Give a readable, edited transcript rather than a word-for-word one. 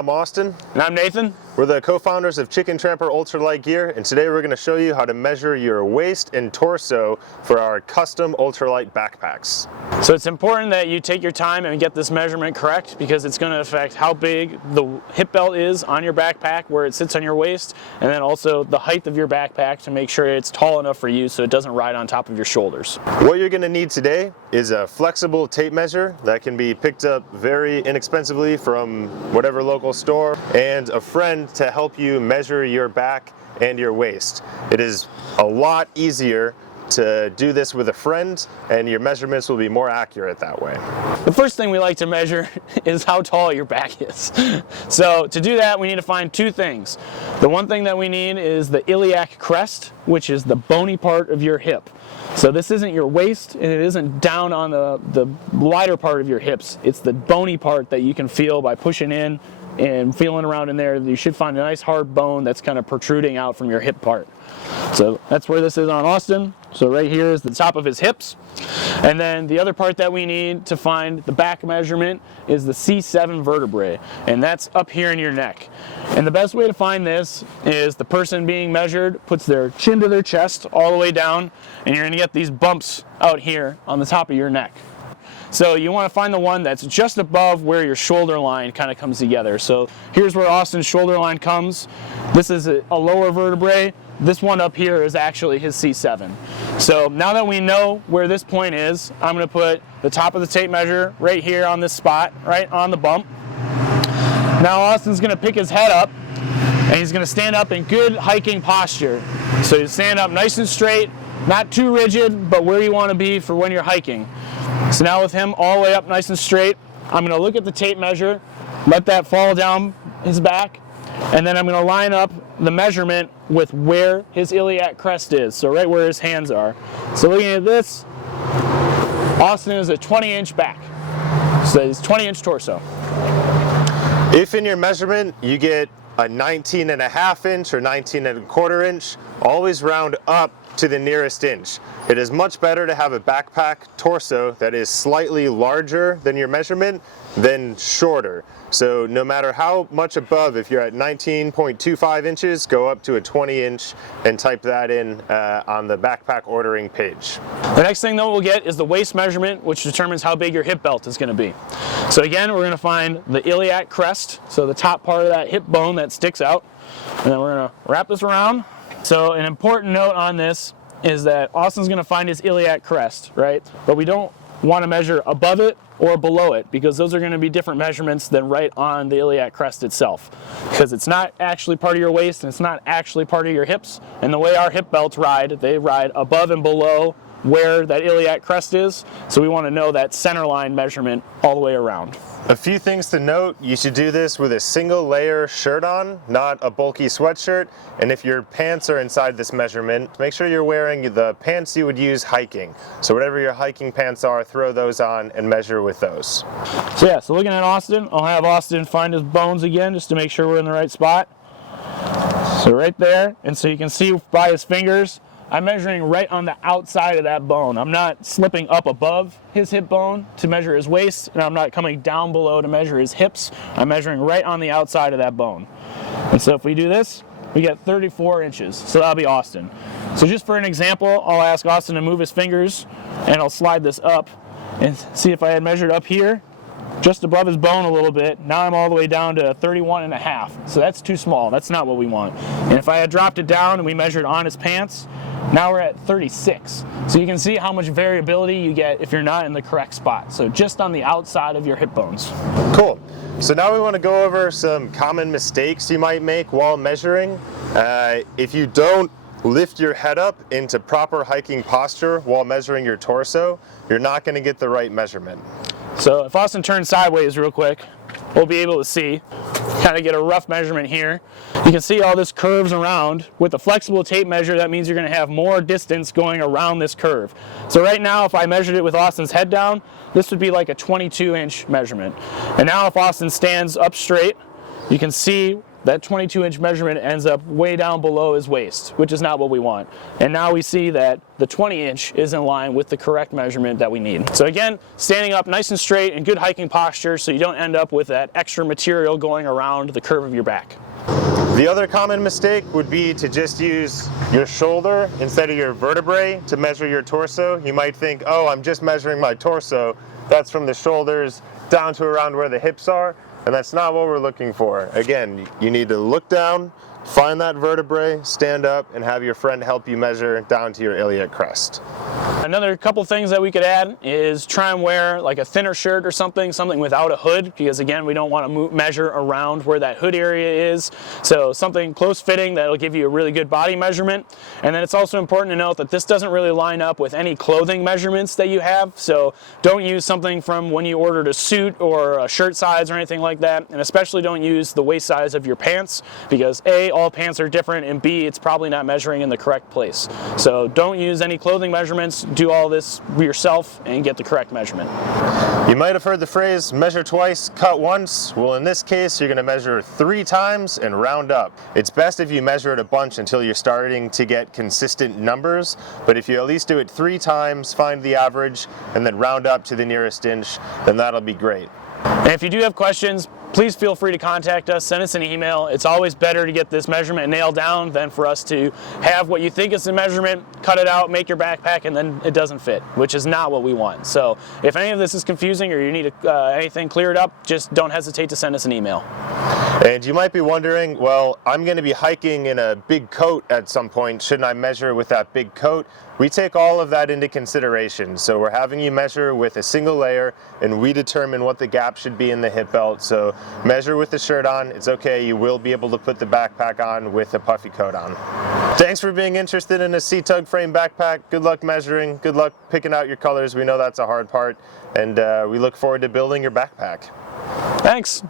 I'm Austin. And I'm Nathan. We're the co-founders of Chicken Tramper Ultralight Gear, and today we're going to show you how to measure your waist and torso for our custom ultralight backpacks. So it's important that you take your time and get this measurement correct, because it's going to affect how big the hip belt is on your backpack, where it sits on your waist, and then also the height of your backpack to make sure it's tall enough for you so it doesn't ride on top of your shoulders. What you're going to need today is a flexible tape measure that can be picked up very inexpensively from whatever local store, and a friend to help you measure your back and your waist. It is a lot easier to do this with a friend, and your measurements will be more accurate that way. The first thing we like to measure is how tall your back is. So to do that, we need to find two things. The one thing that we need is the iliac crest, which is the bony part of your hip. So this isn't your waist, and it isn't down on the wider part of your hips. It's the bony part that you can feel by pushing in and feeling around in there. You should find a nice hard bone that's kind of protruding out from your hip part. So that's where this is on Austin. So right here is the top of his hips. And then the other part that we need to find the back measurement is the C7 vertebrae, and that's up here in your neck. And the best way to find this is the person being measured puts their chin to their chest all the way down, and you're going to get these bumps out here on the top of your neck. So you want to find the one that's just above where your shoulder line kind of comes together. So here's where Austin's shoulder line comes. This is a lower vertebrae. This one up here is actually his C7. So now that we know where this point is, I'm going to put the top of the tape measure right here on this spot, right on the bump. Now Austin's going to pick his head up, and he's going to stand up in good hiking posture. So you stand up nice and straight, not too rigid, but where you want to be for when you're hiking. So now with him all the way up nice and straight, I'm going to look at the tape measure, let that fall down his back, and then I'm going to line up the measurement with where his iliac crest is, so right where his hands are. So looking at this, Austin is a 20-inch back, so it's 20-inch torso. If in your measurement you get a 19.5 inch or 19.25 inch, always round up to the nearest inch. It is much better to have a backpack torso that is slightly larger than your measurement than shorter. So no matter how much above, if you're at 19.25 inches, go up to a 20 inch and type that in on the backpack ordering page. The next thing that we'll get is the waist measurement, which determines how big your hip belt is going to be. So again, we're going to find the iliac crest, so the top part of that hip bone that sticks out, and then we're going to wrap this around. So an important note on this is that Austin's going to find his iliac crest, right? But we don't want to measure above it or below it, because those are going to be different measurements than right on the iliac crest itself, because it's not actually part of your waist and it's not actually part of your hips. And the way our hip belts ride, they ride above and below where that iliac crest is, so we want to know that center line measurement all the way around. A few things to note: you should do this with a single layer shirt on, not a bulky sweatshirt. And if your pants are inside this measurement, make sure you're wearing the pants you would use hiking. So whatever your hiking pants are, throw those on and measure with those. So yeah, so looking at Austin, I'll have Austin find his bones again just to make sure we're in the right spot. So right there, and so you can see by his fingers, I'm measuring right on the outside of that bone. I'm not slipping up above his hip bone to measure his waist, and I'm not coming down below to measure his hips. I'm measuring right on the outside of that bone. And so if we do this, we get 34 inches. So that'll be Austin. So just for an example, I'll ask Austin to move his fingers, and I'll slide this up and see if I had measured up here, just above his bone a little bit. Now I'm all the way down to 31.5. So that's too small. That's not what we want. And if I had dropped it down and we measured on his pants, now we're at 36. So you can see how much variability you get if you're not in the correct spot. So just on the outside of your hip bones. Cool. So now we want to go over some common mistakes you might make while measuring. If you don't lift your head up into proper hiking posture while measuring your torso, you're not going to get the right measurement. So if Austin turns sideways real quick, we'll be able to see, kind of get a rough measurement here. You can see all this curves around. With a flexible tape measure, that means you're going to have more distance going around this curve. So right now, if I measured it with Austin's head down, this would be like a 22-inch measurement. And now if Austin stands up straight, you can see that 22-inch measurement ends up way down below his waist, which is not what we want. And now we see that the 20-inch is in line with the correct measurement that we need. So again, standing up nice and straight and good hiking posture so you don't end up with that extra material going around the curve of your back. The other common mistake would be to just use your shoulder instead of your vertebrae to measure your torso. You might think, oh, I'm just measuring my torso. That's from the shoulders down to around where the hips are, and that's not what we're looking for. Again, you need to look down, find that vertebrae, stand up, and have your friend help you measure down to your iliac crest. Another couple things that we could add is try and wear like a thinner shirt or something without a hood, because again, we don't want to measure around where that hood area is. So something close fitting that'll give you a really good body measurement. And then it's also important to note that this doesn't really line up with any clothing measurements that you have. So don't use something from when you ordered a suit or a shirt size or anything like that. And especially don't use the waist size of your pants, because A, all pants are different, and B, it's probably not measuring in the correct place. So don't use any clothing measurements. Do all this yourself and get the correct measurement. You might have heard the phrase, measure twice, cut once. Well, in this case, you're going to measure 3 times and round up. It's best if you measure it a bunch until you're starting to get consistent numbers, but if you at least do it 3 times, find the average, and then round up to the nearest inch, then that'll be great. And if you do have questions, please feel free to contact us, send us an email. It's always better to get this measurement nailed down than for us to have what you think is the measurement, cut it out, make your backpack, and then it doesn't fit, which is not what we want. So if any of this is confusing or you need anything cleared up, just don't hesitate to send us an email. And you might be wondering, well, I'm going to be hiking in a big coat at some point. Shouldn't I measure with that big coat? We take all of that into consideration. So we're having you measure with a single layer, and we determine what the gap should be in the hip belt. So measure with the shirt on. It's okay. You will be able to put the backpack on with a puffy coat on. Thanks for being interested in a C-Tug frame backpack. Good luck measuring. Good luck picking out your colors. We know that's a hard part. And we look forward to building your backpack. Thanks.